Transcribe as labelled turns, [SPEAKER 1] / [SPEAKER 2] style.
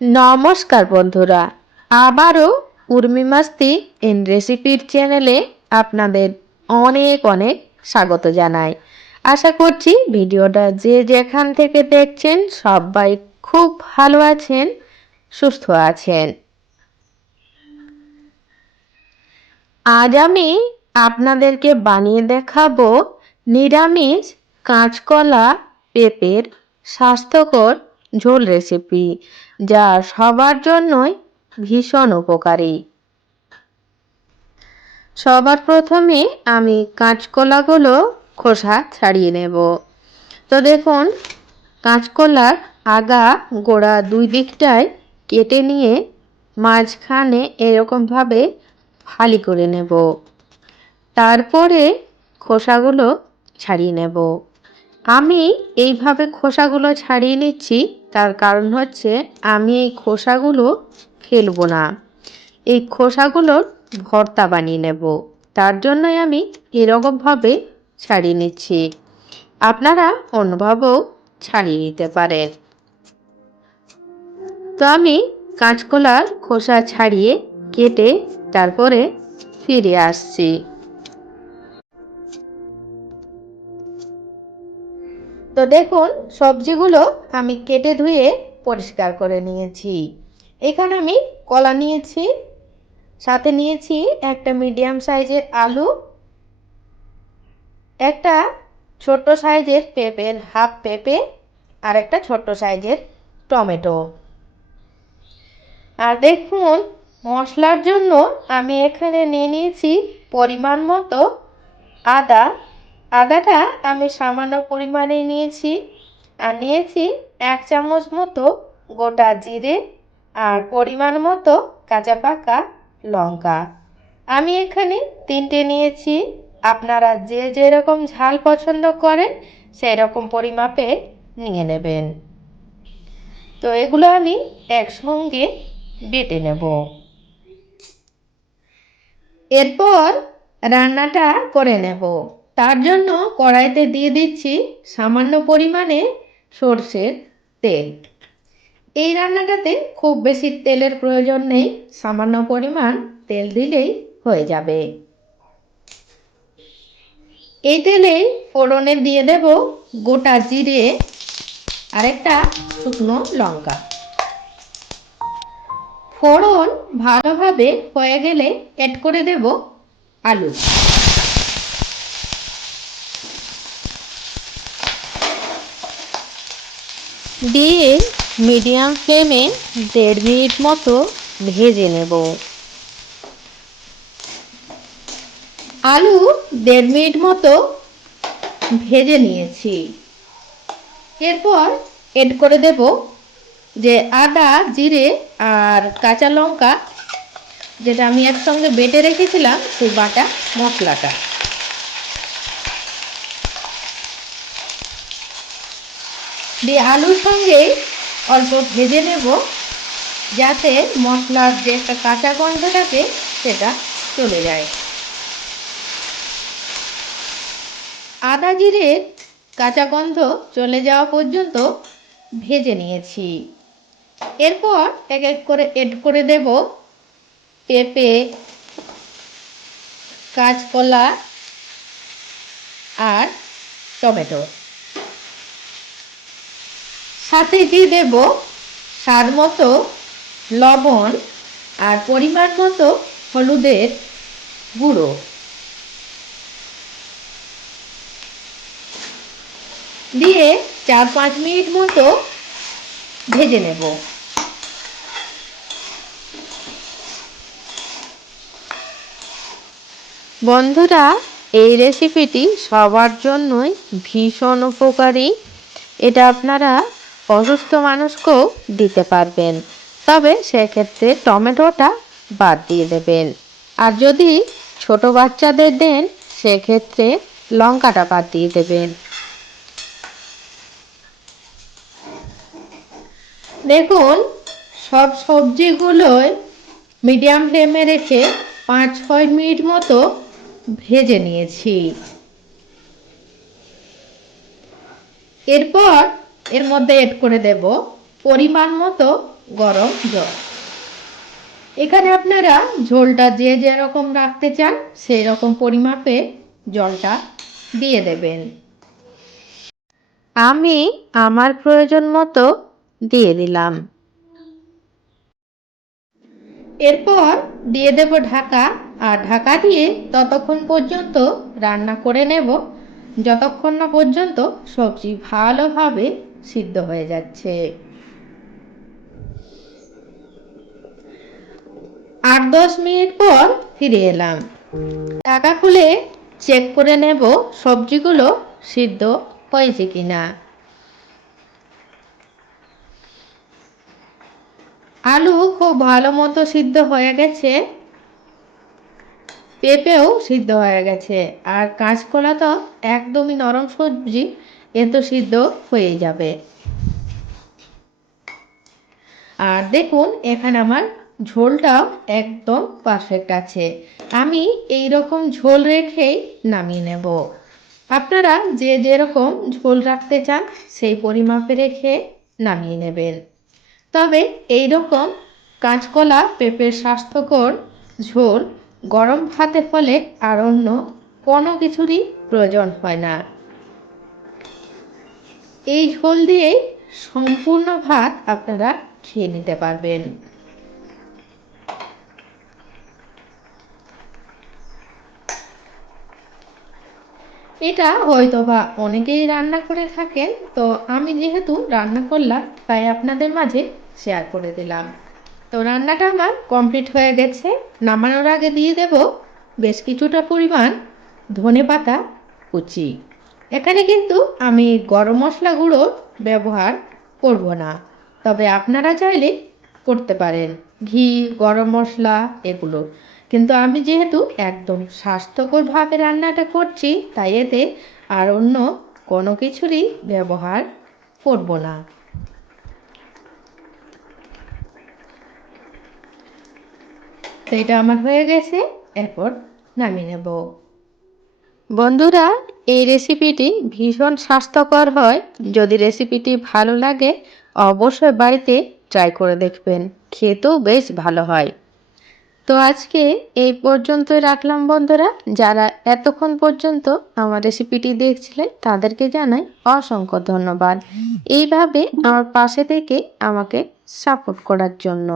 [SPEAKER 1] নমস্কার বন্ধুরা। আবারও উর্মি মাস্তি ইন রেসিপির চ্যানেলে আপনাদের অনেক অনেক স্বাগত জানাই। আশা করছি ভিডিওটা যে যেখান থেকে দেখছেন সবাই খুব ভালো আছেন, সুস্থ আছেন। আজ আমি আপনাদেরকে বানিয়ে দেখাবো নিরামিষ কাঁচকলা পেঁপের স্বাস্থ্যকর ঝোল রেসিপি যা সবার জন্যই ভীষণ উপকারী। সবার প্রথমে আমি কাঁচকলাগুলো খোসা ছাড়িয়ে নেব। তো দেখুন, কাঁচকলার আগা গোড়া দুই দিকটায় কেটে নিয়ে মাঝখানে এরকমভাবে ফালি করে নেব। তারপরে খোসাগুলো ছাড়িয়ে নেব। আমি এইভাবে খোসাগুলো ছাড়িয়ে নিচ্ছি। তার কারণ হচ্ছে আমি এই খোসাগুলো ফেলব না। এই খোসাগুলোর ভর্তা বানিয়ে নেব। তার জন্যই আমি এরকমভাবে ছাড়িয়ে নিচ্ছি। আপনারা অন্যভাবেও ছাড়িয়ে নিতে পারেন। তো আমি কাঁচকলার খোসা ছাড়িয়ে কেটে তারপরে ফিরে আসছি। তো দেখুন, সবজিগুলো আমি কেটে ধুয়ে পরিষ্কার করে নিয়েছি। এখানে আমি কলা নিয়েছি, সাথে নিয়েছি একটা মিডিয়াম সাইজের আলু, একটা ছোট সাইজের পেঁপের হাফ পেঁপে আর একটা ছোট্ট সাইজের টমেটো। আর দেখুন, মশলার জন্য আমি এখানে নিয়ে নিয়েছি পরিমাণ মতো আদা আদাটা আমি সামান্য পরিমাণে নিয়েছি আর নিয়েছি এক চামচ মতো গোটা জিরে আর পরিমাণ মতো কাঁচা পাকা লঙ্কা। আমি এখানে তিনটে নিয়েছি। আপনারা যে যেরকম ঝাল পছন্দ করেন সেই রকম পরিমাপে নিয়ে নেবেন। তো এগুলো আমি একসঙ্গে বেটে নেব। এরপর রান্নাটা করে নেব। তার জন্য কড়াইতে দিয়ে দিচ্ছি সামান্য পরিমাণে সর্ষের তেল। এই রান্নাটাতে খুব বেশি তেলের প্রয়োজন নেই, সামান্য পরিমাণ তেল দিলেই হয়ে যাবে। এই তেলে ফোড়নে দিয়ে দেব গোটা জিরে আরেকটা শুকনো লঙ্কা। ফোড়ন ভালোভাবে হয়ে গেলে অ্যাড করে দেব আলু। দিয়ে মিডিয়াম ফ্লেমে দেড় মিনিট মতো ভেজে নেব। আলু দেড় মিনিট মতো ভেজে নিয়েছি। এরপর এড করে দেব যে আদা, জিরে আর কাঁচা লঙ্কা, যেটা আমি একসঙ্গে বেটে রেখেছিলাম, সেই বাটা, মশলাটা। দিয়ে আলুর সঙ্গে অল্প ভেজে নেব, যাতে মশলার যে একটা কাঁচা গন্ধ থাকে, সেটা চলে যায়। আদা জিরের কাঁচা গন্ধ চলে যাওয়া পর্যন্ত ভেজে নিয়েছি। এরপর এক এক করে এড করে দেব পেঁপে, কাঁচকলা আর টমেটো। সাথে দিয়ে দেব, স্বাদ মতো লবণ আর পরিমাণ মতো হলুদের গুঁড়ো। দিয়ে চার পাঁচ মিনিট মতো ভেজে নেব। বন্ধুরা, এই রেসিপিটি সবার জন্যই ভীষণ উপকারী। এটা আপনারা অসুস্থ মানুষকেও দিতে পারবেন। তবে সেক্ষেত্রে টমেটোটা বাদ দিয়ে দেবেন। আর যদি ছোট বাচ্চাদের দেন, সেক্ষেত্রে লঙ্কাটা বাদ দিয়ে দেবেন। দেখুন, সব সবজিগুলোই মিডিয়াম ফ্লেমে রেখে পাঁচ ছয় মিনিট মতো ভেজে নিয়েছি। এরপর এর মধ্যে এড করে দেব পরিমাণ মতো গরম জল। এখানে আপনারা ঝোলটা যে যেরকম রাখতে চান সেই রকম পরিমাপে জলটা দিয়ে দেবেন। আমি আমার প্রয়োজন মতো দিয়ে দিলাম। এরপর দিয়ে দেব ঢাকা, আর ঢাকা দিয়ে ততক্ষণ পর্যন্ত রান্না করে নেব। যতক্ষণ না পর্যন্ত সবজি ভালোভাবে সিদ্ধ হয়ে যাচ্ছে। আট দশ মিনিট পর ফিরে এলাম। ঢাকা খুলে চেক করে নেব সবজিগুলো সিদ্ধ হয়েছে কিনা। আলু খুব ভালো মতো সিদ্ধ হয়ে গেছে। পেঁপেও সিদ্ধ হয়ে গেছে। আর কাঁচকলা তো একদমই নরম সবজি এ তো সিদ্ধ হয়ে যাবে। আর দেখুন, এখানে আমার ঝোলটাও একদম পারফেক্ট আছে। আমি এই রকম ঝোল রেখেই নামিয়ে নেব। আপনারা যে যেরকম ঝোল রাখতে চান, সেই পরিমাপে রেখে নামিয়ে নেবেন। তবে এই রকম কাঁচকলা পেঁপের স্বাস্থ্যকর ঝোল গরম ভাতে ফলে আর অন্য কোনো কিছুরই প্রয়োজন হয় না। এই ঝোল দিয়েই সম্পূর্ণ ভাত আপনারা খেয়ে নিতে পারবেন। এটা হয়তো বা অনেকেই রান্না করে থাকেন, তো আমি যেহেতু রান্না করলাম, তাই আপনাদের মাঝে শেয়ার করে দিলাম। তো রান্নাটা আমার কমপ্লিট হয়ে গেছে। নামানোর আগে দিয়ে দেব বেশ কিছুটা পরিমাণ ধনে পাতা, কুচি। এখানে কিন্তু আমি গরম মশলা গুঁড়ো ব্যবহার করব না। তবে আপনারা চাইলে করতে পারেন। ঘি, গরম মশলা এগুলো। কিন্তু আমি যেহেতু একদম স্বাস্থ্যকরভাবে রান্নাটা করছি, তাই এতে আর অন্য কোনো কিছুরই ব্যবহার করব না। তো এটা আমার হয়ে গেছে। এরপর নামিয়ে নেব। বন্ধুরা, এই রেসিপিটি ভীষণ স্বাস্থ্যকর হয়। যদি রেসিপিটি ভালো লাগে, অবশ্যই বাড়িতে ট্রাই করে দেখবেন। খেতেও বেশ ভালো হয়। তো আজকে এই পর্যন্তই রাখলাম বন্ধুরা। যারা এতক্ষণ পর্যন্ত আমার রেসিপিটি দেখছিলেন, তাদেরকে জানাই অসংখ্য ধন্যবাদ। এইভাবে আমার পাশে থেকে আমাকে সাপোর্ট করার জন্য।